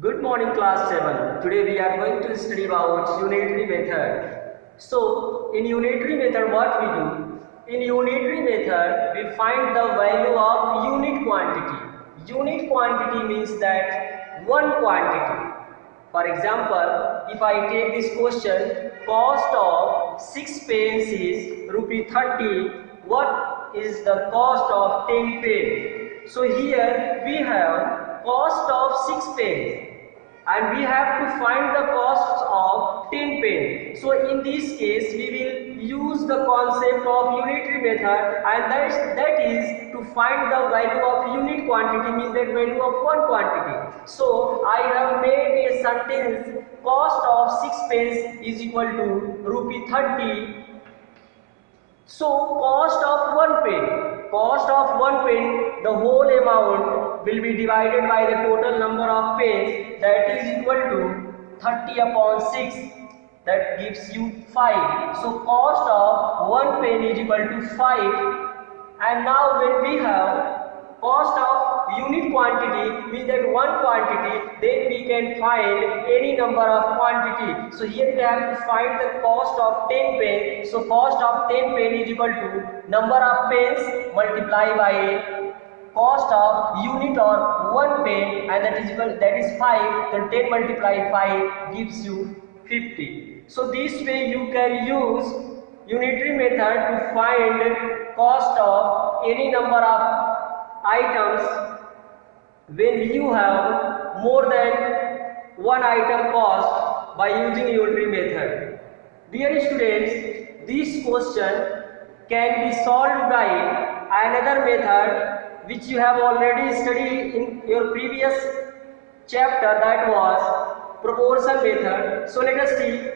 Good morning, class 7. Today we are going to study about unitary method. So, in unitary method, what we do? In unitary method, we find the value of unit quantity. Unit quantity means that one quantity. For example, if I take this question, cost of 6 pence is rupee 30. What is the cost of 10 pence? So here we have cost of 6 pence and we have to find the costs of 10 pence. So in this case we will use the concept of unitary method, and that is to find the value of unit quantity, means that value of one quantity. So I have made a sentence, cost of 6 pence is equal to rupee 30. So cost of one pen, the whole amount will be divided by the total number of pens, that is equal to 30 upon 6, that gives you 5. So cost of one pen is equal to 5. And now when we have cost of unit quantity, means that one quantity, then we can find any number of quantity. So here we have to find the cost of 10 pence. So cost of 10 pence is equal to number of pence multiplied by cost of unit or one pen, and that is 5. Then 10 multiplied 5 gives you 50. So this way you can use unitary method to find cost of any number of items when you have more than one item cost by using unitary method. Dear students, this question can be solved by another method which you have already studied in your previous chapter, that was proportion method. So let us see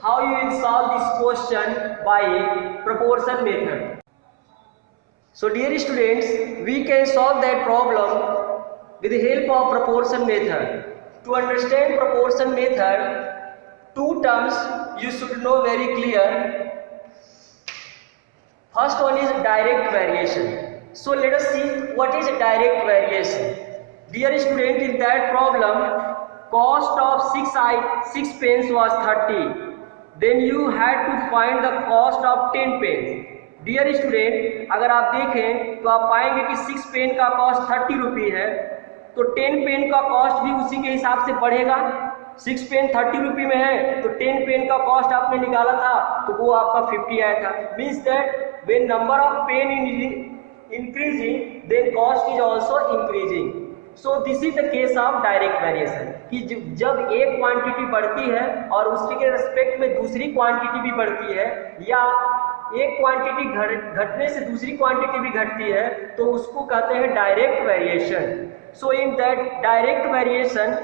how you will solve this question by proportion method. So dear students, we can solve that problem with the help of proportion method. To understand proportion method, two terms you should know very clear. First one is direct variation. So let us see what is direct variation. Dear student, in that problem, cost of 6 pence was 30. Then you had to find the cost of 10 pence. Dear student, अगर आप देखें तो आप पाएंगे कि 6 pen का cost 30 रुपये है, तो 10 पेन का कॉस्ट भी उसी के हिसाब से बढ़ेगा. 6 पेन 30 रुपये में है तो 10 पेन का कॉस्ट आपने निकाला था तो वो आपका 50 आया था. Means that when number of pen increasing then cost is also increasing. So this is the case of direct variation, कि जब एक क्वांटिटी बढ़ती है और उसके रेस्पेक्ट में दूसरी क्वांटिटी भी बढ़ती है, या एक क्वांटिटी घटने से दूसरी क्वांटिटी भी घटती है, तो उसको कहते हैं direct variation. So in that direct variation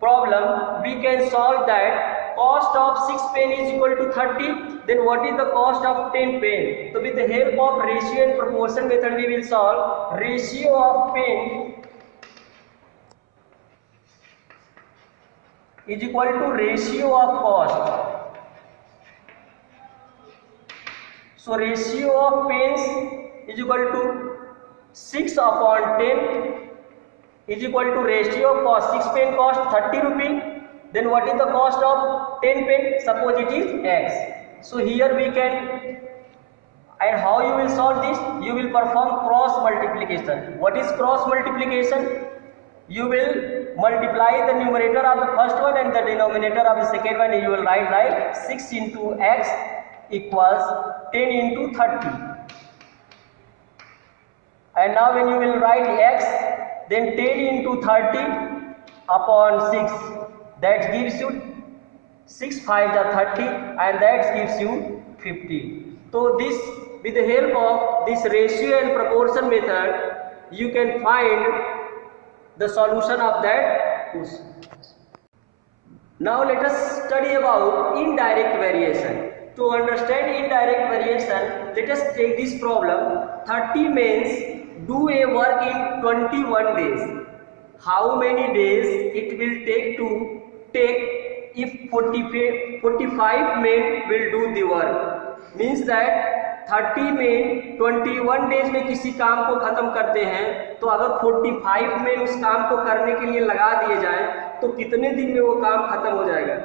problem we can solve that cost of 6 pen is equal to 30, then what is the cost of 10 pen? So with the help of ratio and proportion method we will solve. Ratio of pen is equal to ratio of cost. So ratio of pens is equal to 6 upon 10 is equal to ratio of cost. 6 pen cost 30 rupee. Then what is the cost of 10 pen? Suppose it is x. So here we can, and how you will solve this? You will perform cross multiplication. What is cross multiplication? You will multiply the numerator of the first one and the denominator of the second one. You will write like 6 into x equals 10 into 30. And now when you will write x, then 10 into 30 upon 6. That gives you 6 5 30, and that gives you 50. So this, with the help of this ratio and proportion method, you can find the solution of that question. Now let us study about indirect variation. To understand indirect variation, let us take this problem. 30 men do a work in 21 days. How many days it will take if 45 men will do the work? Means that 30 में 21 days में किसी काम को खत्म करते हैं, तो अगर 45 में उस काम को करने के लिए लगा दिए जाए तो कितने दिन में वो काम खत्म हो जाएगा।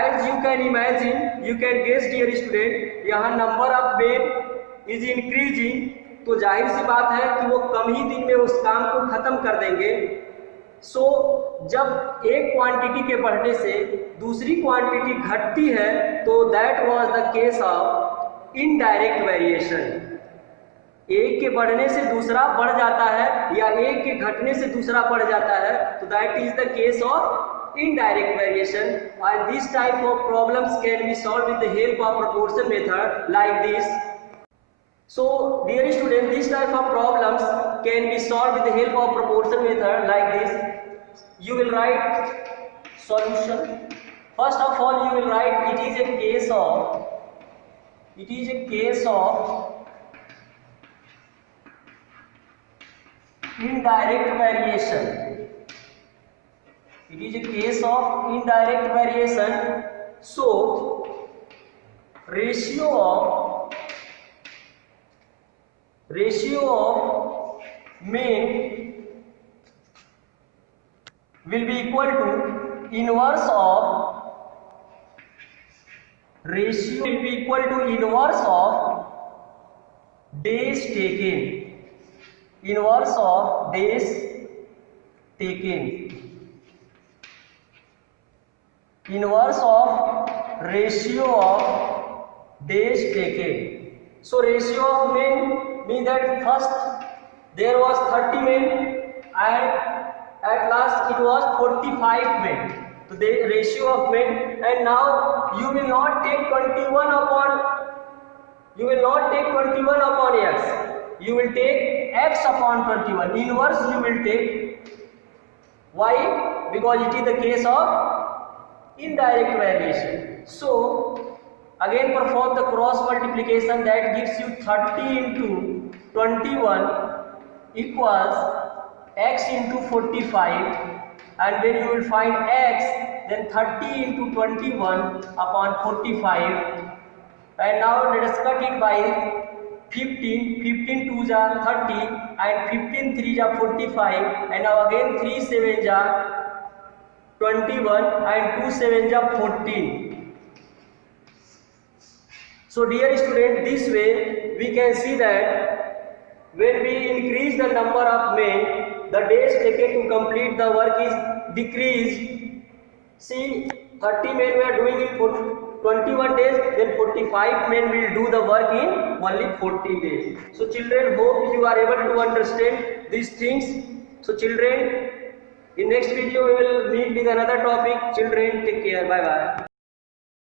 As you can imagine, you can guess dear student, यहाँ number of men is increasing, तो जाहिर सी बात है कि वो कम ही दिन में उस काम को खत्म कर देंगे। सो जब एक क्वांटिटी के बढ़ने से दूसरी क्वांटिटी घटती है तो that was the case of indirect variation. एक के बढ़ने से दूसरा बढ़ जाता है या एक के घटने से दूसरा बढ़ जाता है, तो that is the case of indirect variation. And this type of problems can be solve with the help of proportion method like this. So dear student, this type of problems can be solved with the help of proportion method like this. You will write solution. First of all, you will write it is a case of indirect variation. It is a case of indirect variation. So ratio of mean will be equal to inverse of ratio will be equal to inverse of days taken, inverse of days taken, inverse of ratio of days taken. So ratio of mean means that first there was 30 men and at last it was 45 men. So the ratio of men, and now you will not take 21 upon x. You will take x upon 21. Inverse you will take. Why? Because it is the case of indirect variation. So again perform the cross multiplication, that gives you 30 into 21 equals x into 45, and when you will find x, then 30 into 21 upon 45, and now let us cut it by 15. 15 2s are 30 and 15 3s are 45, and now again 3 7s are 21 and 2 7s are 14. So dear student, this way we can see that when we increase the number of men, the days taken to complete the work is decreased. See, 30 men were doing it for 21 days, then 45 men will do the work in only 14 days. So children, hope you are able to understand these things. So children, in next video we will meet with another topic. Children, take care. Bye bye.